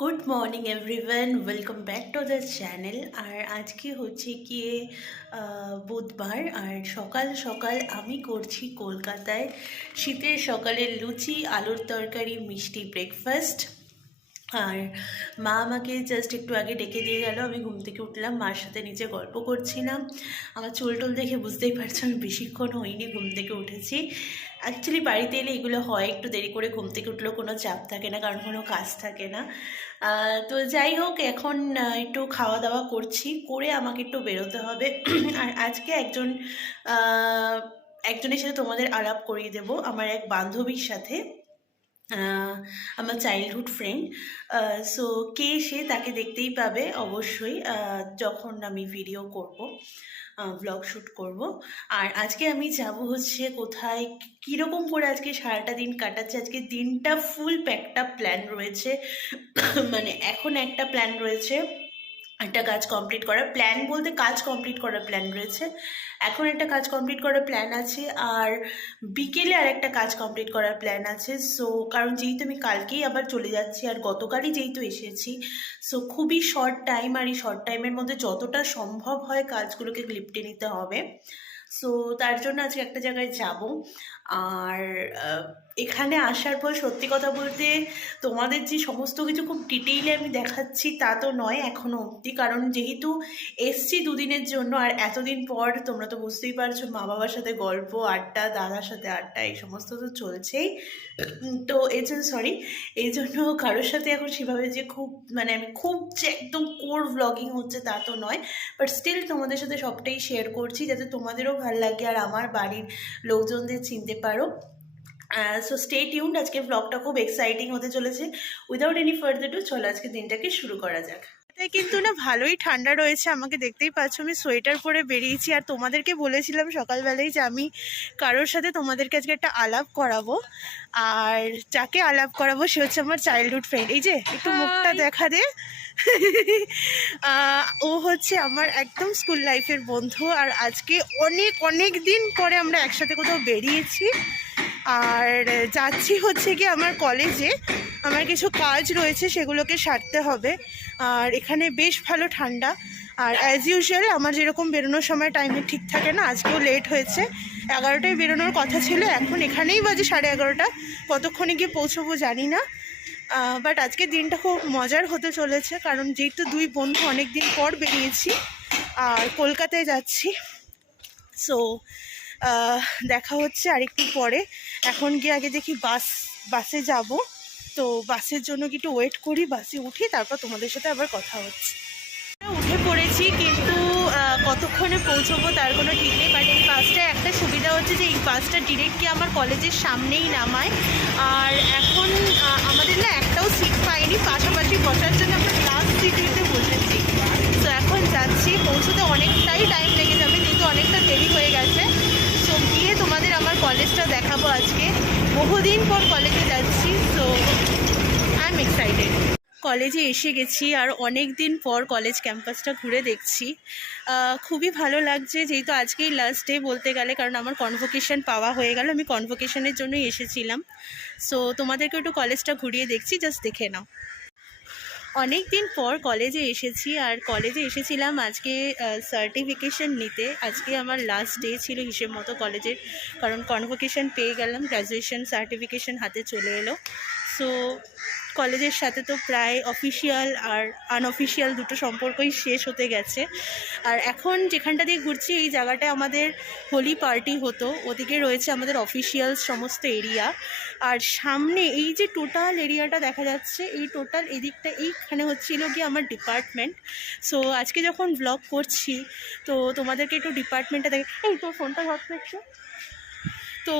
Good morning everyone, welcome back to the channel. আর আজকে হচ্ছে গিয়ে বুধবার, আর সকাল সকাল আমি করছি কলকাতায় শীতের সকালে লুচি, আলুর তরকারি, মিষ্টি ব্রেকফাস্ট। আর মা আমাকে জাস্ট একটু আগে ডেকে দিয়ে গেল, আমি ঘুম থেকে উঠলাম, মার সাথে নিচে গল্প করছিলাম। আমার চুল টুল দেখে বুঝতেই পারছো আমি বেশিক্ষণ হয়নি ঘুম থেকে উঠেছি। অ্যাকচুয়ালি বাড়িতে এলে এগুলো হয়, একটু দেরি করে ঘুম থেকে উঠলেও কোনো চাপ থাকে না, কারণ কোনো কাজ থাকে না। তো যাই হোক, এখন একটু খাওয়া দাওয়া করছি, করে আমাকে একটু বেরোতে হবে। আর আজকে একজনের সাথে তোমাদের আলাপ করিয়ে দেব, আমার এক বান্ধবীর সাথে। আমার চাইল্ডহুড ফ্রেন্ড। সো কে সে তাকে দেখতেই পাবে অবশ্যই যখন আমি ভিডিও করব, ব্লগ শ্যুট করব। আর আজকে আমি যাব হচ্ছে কোথায়, কীরকম করে আজকে সারাটা দিন কাটাচ্ছে। আজকে দিনটা ফুল প্যাকটা প্ল্যান রয়েছে। মানে এখন একটা প্ল্যান রয়েছে, একটা কাজ কমপ্লিট করার প্ল্যান, বলতে কাজ কমপ্লিট করার প্ল্যান রয়েছে। এখন একটা কাজ কমপ্লিট করার প্ল্যান আছে, আর বিকেলে আর একটা কাজ কমপ্লিট করার প্ল্যান আছে। সো কারণ যেহেতু আমি কালকেই আবার চলে যাচ্ছি, আর গতকালই যেহেতু এসেছি, সো খুবই শর্ট টাইম, আর এই শর্ট টাইমের মধ্যে যতটা সম্ভব হয় কাজগুলোকে লিপটে নিতে হবে। সো তার জন্য আজকে একটা জায়গায় যাব। আর এখানে আসার পর সত্যি কথা বলতে তোমাদের যে সমস্ত কিছু খুব ডিটেইলে আমি দেখাচ্ছি তা তো নয় এখনও অবধি, কারণ যেহেতু এসছি দুদিনের জন্য, আর এতদিন পর তোমরা তো বুঝতেই পারছো, মা বাবার সাথে গল্প, আড্ডা, দাদার সাথে আড্ডা, এই সমস্ত তো চলছেই। তো এই জন্য সরি, এই জন্য কারোর সাথে এখন সেভাবে যে খুব, মানে আমি খুব যে একদম কোর ভ্লগিং হচ্ছে তা তো নয়, বাট স্টিল তোমাদের সাথে সবটাই শেয়ার করছি যাতে তোমাদেরও ভালো লাগে আর আমার বাড়ির লোকজনদের চিনতে পারো। সো স্টে টিউনড, আজকে ব্লগটা খুব এক্সাইটিং হতে চলেছে। উইদাউট এনি ফার্দার ডু, চলো আজকে দিনটাকে শুরু করা যাক। তাই কিন্তু না, ভালোই ঠান্ডা রয়েছে, আমাকে দেখতেই পাচ্ছ আমি সোয়েটার পরে বেরিয়েছি। আর তোমাদেরকে বলেছিলাম সকালবেলায় যে আমি কারোর সাথে তোমাদেরকে আজকে একটা আলাপ করাবো, আর যাকে আলাপ করাবো সে হচ্ছে আমার চাইল্ডহুড ফ্রেন্ড। এই যে একটু মুখটা দেখা দে। ও হচ্ছে আমার একদম স্কুল লাইফের বন্ধু, আর আজকে অনেক অনেক দিন পরে আমরা একসাথে কোথাও বেরিয়েছি। আর যাচ্ছি হচ্ছে কি আমার কলেজে, আমার কিছু কাজ রয়েছে সেগুলোকে সারতে হবে। আর এখানে বেশ ভালো ঠান্ডা, আর অ্যাজ ইউজুয়াল আমার যেরকম বেরোনোর সময় টাইমে ঠিক থাকে না, আজকেও লেট হয়েছে। 11টায় বেরোনোর কথা ছিল, এখন এখানেই বাজে 11:30। কতক্ষণে গিয়ে পৌঁছবো জানি না, বাট আজকে দিনটা খুব মজার হতে চলেছে, কারণ যেহেতু দুই বন্ধু অনেক দিন পর বেরিয়েছি আর কলকাতায় যাচ্ছি। সো দেখা হচ্ছে আরেকটু পরে। এখন গিয়ে আগে দেখি বাসে যাব, তো বাসের জন্য কি একটু ওয়েট করি, বাসে উঠি, তারপর তোমাদের সাথে আবার কথা হচ্ছে। উঠে পড়েছি, কিন্তু কতক্ষণে পৌঁছবো তার কোনো ঠিক নেই। বাট এই বাসটা একটা সুবিধা হচ্ছে যে এই বাসটা ডিরেক্টলি আমার কলেজের সামনেই নামায়। আর এখন আমাদের না একটাও সিট পাইনি, পাশাপাশি বসার জন্য আমরা লাস্ট সিটে বসেছি। তো এখন যাচ্ছি, পৌঁছতে অনেকটাই টাইম লেগে যাবে, যেহেতু অনেকটা দেরি হয়ে গেছে। সো গিয়ে তোমাদের আমার কলেজটা দেখাবো। আজকে বহুদিন পর কলেজে যাচ্ছি, সো আই এম এক্সাইটেড। কলেজে এসে গেছি, আর অনেক দিন পর কলেজ ক্যাম্পাসটা ঘুরে দেখছি। খুবই ভালো লাগছে, যেহেতু আজকেই লাস্ট ডে বলতে গেলে, কারণ আমার কনভোকেশন পাওয়া হয়ে গেল, আমি কনভোকেশনের জন্যই এসেছিলাম। সো তোমাদেরকে একটু কলেজটা ঘুরিয়ে দেখছি, জাস্ট দেখে নাও। অনেক দিন পর কলেজে এসেছি, আর কলেজে এসেছিলাম আজকে সার্টিফিকেশন নিতে। আজকে আমার লাস্ট ডে ছিল হিসেব মতো কলেজের, কারণ কনভোকেশন পেয়ে গেলাম, গ্র্যাজুয়েশন সার্টিফিকেশন হাতে চলে এলো। সো কলেজের সাথে তো প্রায় অফিসিয়াল আর আনঅফিসিয়াল দুটো সম্পর্কই শেষ হতে গেছে। আর এখন যেখানটা দিয়ে ঘুরছি এই জায়গাটায় আমাদের হোলি পার্টি হতো, ওদিকে রয়েছে আমাদের অফিসিয়াল সমস্ত এরিয়া। আর সামনে এই যে টোটাল এরিয়াটা দেখা যাচ্ছে, এই টোটাল এদিকটা এইখানে হচ্ছিল গিয়ে আমার ডিপার্টমেন্ট। সো আজকে যখন ব্লগ করছি তো তোমাদেরকে একটু ডিপার্টমেন্টটা এই তোর ফোনটা ধর একটু, তো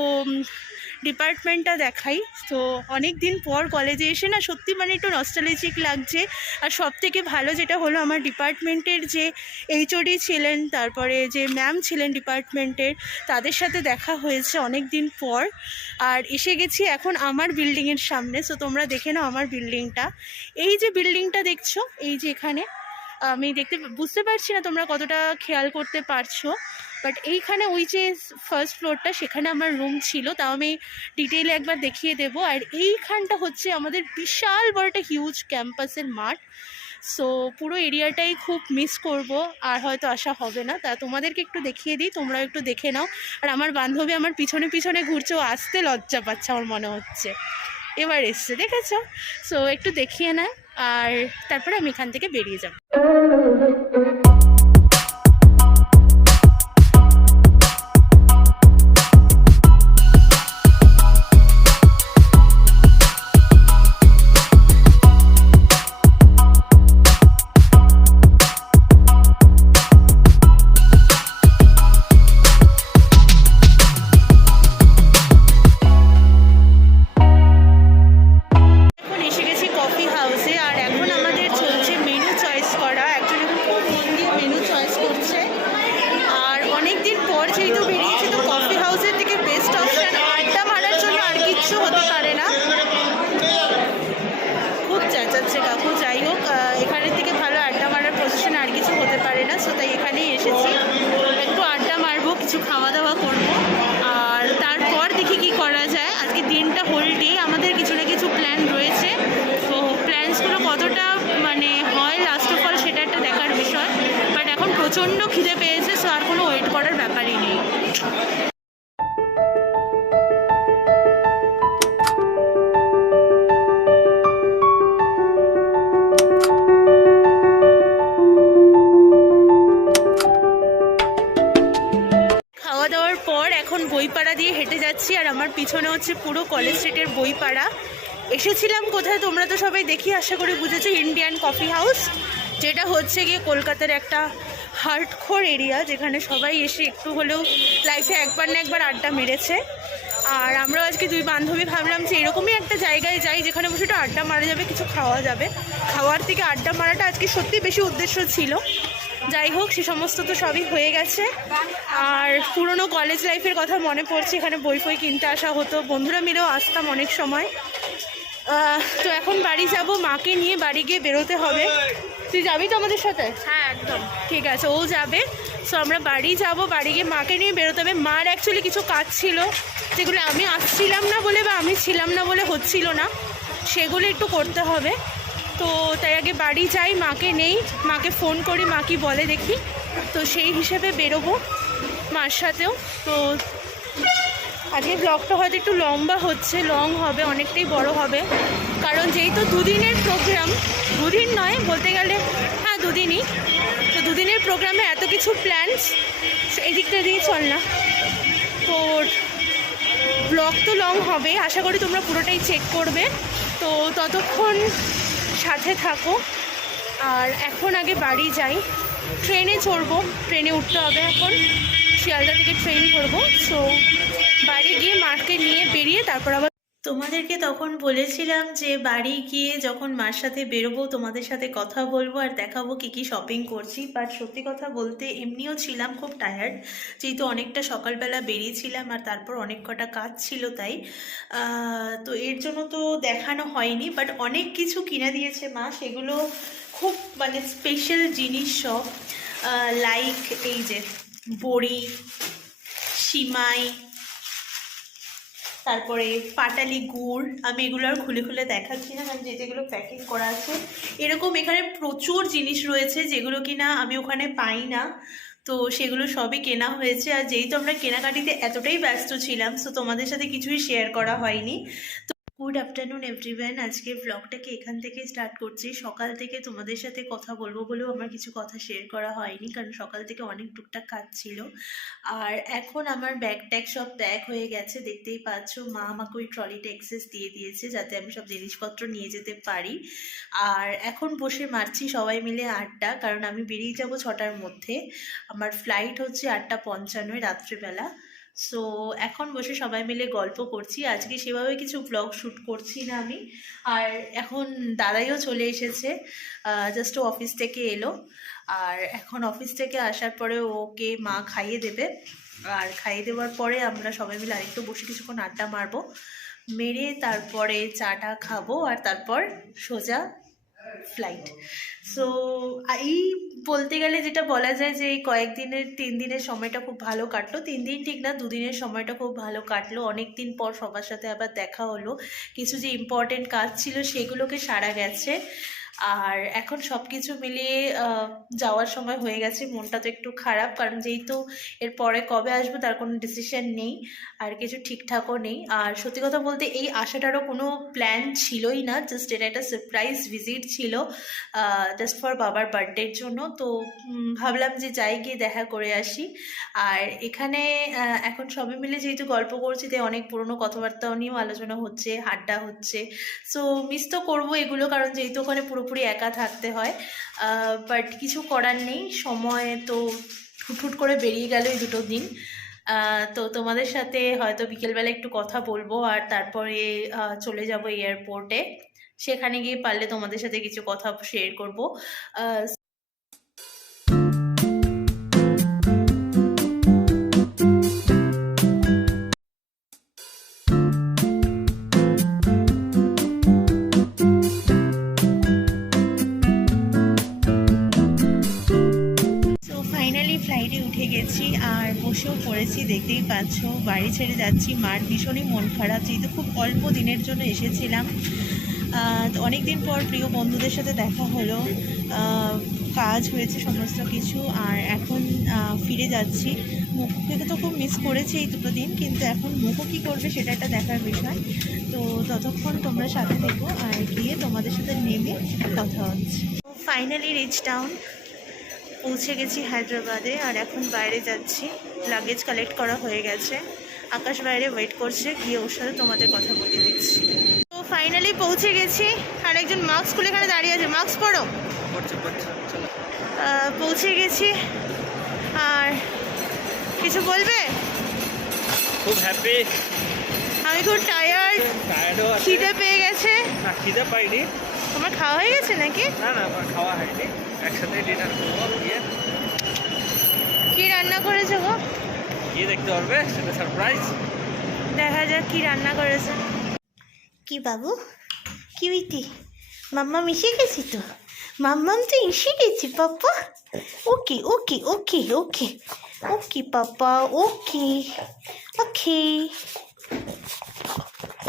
ডিপার্টমেন্টটা দেখাই। তো অনেক দিন পর কলেজে এসে না সত্যি মানে একটু নস্টালজিক লাগছে। আর সব থেকে ভালো যেটা হলো, আমার ডিপার্টমেন্টের যে এইচওডি ছিলেন, তারপরে যে ম্যাম ছিলেন ডিপার্টমেন্টের, তাদের সাথে দেখা হয়েছে অনেক দিন পর। আর এসে গেছি এখন আমার বিল্ডিংয়ের সামনে। সো তোমরা দেখে নাও আমার বিল্ডিংটা। এই যে বিল্ডিংটা দেখছো, এই যে এখানে আমি বুঝতে পারছি না তোমরা কতটা খেয়াল করতে পারছো। বাট এইখানে ওই যে ফার্স্ট ফ্লোরটা সেখানে আমার রুম ছিল, তাও আমি ডিটেইলে একবার দেখিয়ে দেবো। আর এইখানটা হচ্ছে আমাদের বিশাল বড় একটা হিউজ ক্যাম্পাসের মাঠ। সো পুরো এরিয়াটাই খুব মিস করব, আর হয়তো আসা হবে না। তা তোমাদেরকে একটু দেখিয়ে দিই, তোমরাও একটু দেখে নাও। আর আমার বান্ধবী আমার পিছনে পিছনে ঘুরছে, ও আসতে লজ্জা পাচ্ছে আমার মনে হচ্ছে, এবার এসছে, দেখেছো? সো একটু দেখিয়ে নেয়, আর তারপরে আমি এখান থেকে বেরিয়ে যাব। প্রচণ্ড খিদে পেয়েছে, সো আর কোনো ওয়েট করার ব্যাপারই নেই। খাওয়া দাওয়ার পর এখন বইপাড়া দিয়ে হেঁটে যাচ্ছি, আর আমার পিছনে হচ্ছে পুরো কলেজ স্ট্রিটের বইপাড়া। এসেছিলাম কোথায় তোমরা তো সবাই দেখি আশা করে বুঝেছো, ইন্ডিয়ান কফি হাউস, যেটা হচ্ছে গিয়ে কলকাতার একটা হার্ডকোর এরিয়া, যেখানে সবাই এসে একটু হলেও লাইফে একবার না একবার আড্ডা মেরেছে। আর আমরা আজকে দুই বান্ধবী ভাবলাম যে এরকমই একটা জায়গায় যাই যেখানে বসে একটু আড্ডা মারা যাবে, কিছু খাওয়া যাবে। খাওয়ার থেকে আড্ডা মারাটা আজকে সত্যি বেশি উদ্দেশ্য ছিল। যাই হোক, সে সমস্ত তো সবই হয়ে গেছে। আর পুরনো কলেজ লাইফের কথা মনে পড়ছে, এখানে বই ফই কিনতে আসা হতো, বন্ধুরা মিলেও আসতাম অনেক সময়। তো এখন বাড়ি যাব, মাকে নিয়ে বাড়ি গিয়ে বেরোতে হবে। তুই যাবি তো আমাদের সাথে? হ্যাঁ একদম ঠিক আছে, ও যাবে। সো আমরা বাড়ি যাব, বাড়ি গিয়ে মাকে নিয়ে বেরোতে হবে। মার অ্যাকচুয়ালি কিছু কাজ ছিল যেগুলো আমি আসছিলাম না বলে বা আমি ছিলাম না বলে হচ্ছিল না, সেগুলো একটু করতে হবে। তো তাই আগে বাড়ি যাই, মাকে নেই, মাকে ফোন করি, মা কি বলে দেখি। তো সেই হিসেবে বেরোবো মার সাথেও। তো আজকে ব্লগটা হয়তো একটু লম্বা হচ্ছে, লং হবে, অনেকটাই বড় হবে, কারণ যেহেতু দুদিনের প্রোগ্রাম, দুদিন নয় বলতে গেলে, হ্যাঁ দুদিনই, তো দুদিনের প্রোগ্রামে এত কিছু প্ল্যানস, এদিকটা দিয়ে চল না, তো ব্লগ তো লং হবে, আশা করি তোমরা পুরোটাই চেক করবে। তো ততক্ষণ সাথে থাকো। আর এখন আগে বাড়ি যাই, ট্রেনে চড়বো, ট্রেনে উঠতে হবে এখন, শিয়ালদা থেকে ট্রেন ধরবো। সো বাড়ি গিয়ে মাকে নিয়ে বেরিয়ে তারপর আবার তোমাদেরকে তখন বলেছিলাম যে বাড়ি গিয়ে যখন মার সাথে বেরোবো তোমাদের সাথে কথা বলবো আর দেখাবো কি কি শপিং করছি। বাট সত্যি কথা বলতে এমনিও ছিলাম খুব টায়ার্ড, যেহেতু অনেকটা সকালবেলা বেরিয়েছিলাম আর তারপর অনেক কটা কাজ ছিল, তাই তো এর জন্য তো দেখানো হয়নি। বাট অনেক কিছু কিনে দিয়েছে মা, সেগুলো খুব মানে স্পেশাল জিনিস সব, লাইক এই যে বড়ি, সিমাই, তারপরে পাটালি গুড়। আমি এগুলো আর খুলে খুলে দেখাচ্ছি না, কারণ যেগুলো প্যাকিং করা আছে। এরকম এখানে প্রচুর জিনিস রয়েছে যেগুলো কিনা আমি ওখানে পাই না, তো সেগুলো সবই কেনা হয়েছে। আর যেহেতু আমরা কেনাকাটিতে এতটাই ব্যস্ত ছিলাম, সো তোমাদের সাথে কিছুই শেয়ার করা হয়নি। গুড আফটারনুন এভরিওয়ান, আজকের ব্লগটাকে এখান থেকে স্টার্ট করছি। সকাল থেকে তোমাদের সাথে কথা বলবো বলেও আমার কিছু কথা শেয়ার করা হয়নি, কারণ সকাল থেকে অনেক টুকটাক কাজ ছিল। আর এখন আমার ব্যাগ ট্যাগ সব প্যাক হয়ে গেছে, দেখতেই পাচ্ছ। মা আমাকে ওই ট্রলিটা এক্সেস দিয়ে দিয়েছে যাতে আমি সব জিনিসপত্র নিয়ে যেতে পারি। আর এখন বসে মারছি সবাই মিলে আড্ডা, কারণ আমি বেরিয়ে যাব 6টার মধ্যে, আমার ফ্লাইট হচ্ছে 8:55 রাত্রিবেলা। সো এখন বসে সবাই মিলে গল্প করছি। আজকে সেভাবে কিছু ব্লগ শ্যুট করছি না আমি। আর এখন দাদাইও চলে এসেছে, জাস্ট ও অফিস থেকে এলো। আর এখন অফিস থেকে আসার পরে ওকে মা খাইয়ে দেবে, আর খাইয়ে দেওয়ার পরে আমরা সবাই মিলে আরেকটু বসে কিছুক্ষণ আড্ডা মারবো, মেরে তারপরে চাটা খাবো, আর তারপর সোজা ফ্লাইট। সো এই বলতে গেলে যেটা বলা যায় যে এই কয়েকদিনের 3 দিনের সময়টা খুব ভালো কাটলো। 3 দিন ঠিক না, 2 দিনের সময়টা খুব ভালো কাটলো। অনেক দিন পর সবার সাথে আবার দেখা হলো। কিছু যে ইম্পর্টেন্ট কাজ ছিল সেগুলোকে সারা গেছে। আর এখন সব কিছু মিলিয়ে যাওয়ার সময় হয়ে গেছে। মনটা তো একটু খারাপ, কারণ যেহেতু এর পরে কবে আসবো তার কোনো ডিসিশন নেই, আর কিছু ঠিকঠাকও নেই। আর সত্যি কথা বলতে এই আসাটারও কোনো প্ল্যান ছিলই না, জাস্ট এটা একটা সারপ্রাইজ ভিজিট ছিল, জাস্ট ফর বাবার বার্থডের জন্য। তো ভাবলাম যে যাই, গিয়ে দেখা করে আসি। আর এখানে এখন সবাই মিলে যেহেতু গল্প করছি, তাই অনেক পুরনো কথাবার্তাও নিয়েও আলোচনা হচ্ছে, আড্ডা হচ্ছে। সো মিস তো করবো এগুলো, কারণ যেহেতু ওখানে পুরোপুরি একা থাকতে হয়। বাট কিছু করার নেই, সময় তো হুট করে বেরিয়ে গেল এই 2 দিন। তো তোমাদের সাথে হয়তো বিকেলবেলা একটু কথা বলবো, আর তারপরে চলে যাব এয়ারপোর্টে। সেখানে গিয়ে পারলে তোমাদের সাথে কিছু কথা শেয়ার করবো। ফাইনালি ফ্লাইটে উঠে গেছি আর বসেও পড়েছি, দেখতেই পাচ্ছ। বাড়ি ছেড়ে যাচ্ছি, মার ভীষণই মন খারাপ, যেহেতু খুব অল্প দিনের জন্য এসেছিলাম। তো অনেক দিন পর প্রিয় বন্ধুদের সাথে দেখা হলো, কাজ হয়েছে সমস্ত কিছু, আর এখন ফিরে যাচ্ছি। মুখকে তো খুব মিস করেছি এই 2 দিন, কিন্তু এখন মুখও কী করবে সেটা একটা দেখার বিষয়। তো ততক্ষণ তোমরা সাথে থেকো, আর গিয়ে তোমাদের সাথে নেমে কথা হচ্ছে। ফাইনালি রিচ টাউন, পৌঁছে গেছি হায়দ্রাবাদে, আর এখন বাইরে যাচ্ছি। লাগেজ কালেক্ট করা হয়ে গেছে, আকাশ বাইরে ওয়েট করছে, গিয়ে ওর সাথে তোমাদের কথা বলে দিচ্ছি। তো ফাইনালি পৌঁছে গেছি, আর একজন মাস্ক খুলে এখানে দাঁড়িয়ে আছে, মাস্ক পরো। পৌঁছে গেছি, আর কিছু বলবে? খুব হ্যাপি। আমি খুব টায়ার্ড, খিদে পেয়ে গেছে। না, খিদে পাইনি। তোমার খাওয়া হয়ে গেছে নাকি? না না, আমার খাওয়া হয়নি, একসাথে ডিনার করবো। গিয়ে কি রান্না করেছো গো? গিয়ে দেখতে পারবে, সেটা সারপ্রাইজ। দেখা যাক কি রান্না করেছে। কি বাবু, কি হইতি? মাম্মা মিশে গেছি তো, মাম্মাম তো এসে গেছি পাপ্পা। ওকে ওকে ওকে ওকে ওকে পাপ্পা, ওকে ওকে।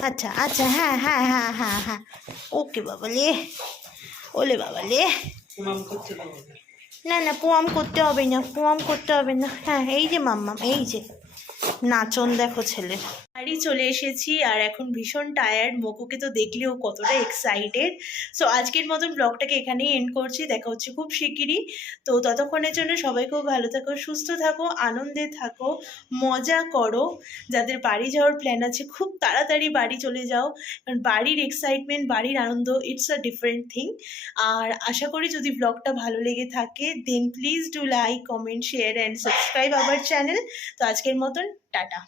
আচ্ছা আচ্ছা, হ্যাঁ হ্যাঁ হ্যাঁ হ্যাঁ হ্যাঁ, ওকে বাবা লে, ওলে বাবা লে। না না, পোয়াম করতে হবে না, পোয়াম করতে হবে না। হ্যাঁ, এই যে মাম্মাম, এই যে নাচন দেখো ছেলের। বাড়ি চলে এসেছি, আর এখন ভীষণ টায়ার্ড। মোকুকে তো দেখলেও কতটা এক্সাইটেড। সো আজকের মতন ব্লগটাকে এখানেই এন্ড করছি, দেখা হচ্ছে খুব শিগগিরই। তো ততক্ষণের জন্য সবাই খুব ভালো থাকো, সুস্থ থাকো, আনন্দে থাকো, মজা করো। যাদের বাড়ি যাওয়ার প্ল্যান আছে খুব তাড়াতাড়ি বাড়ি চলে যাও, কারণ বাড়ির এক্সাইটমেন্ট, বাড়ির আনন্দ, ইটস আ ডিফারেন্ট থিং। আর আশা করি যদি ব্লগটা ভালো লেগে থাকে, then please do like, comment, share and subscribe our channel. তো আজকের মতন টাটা।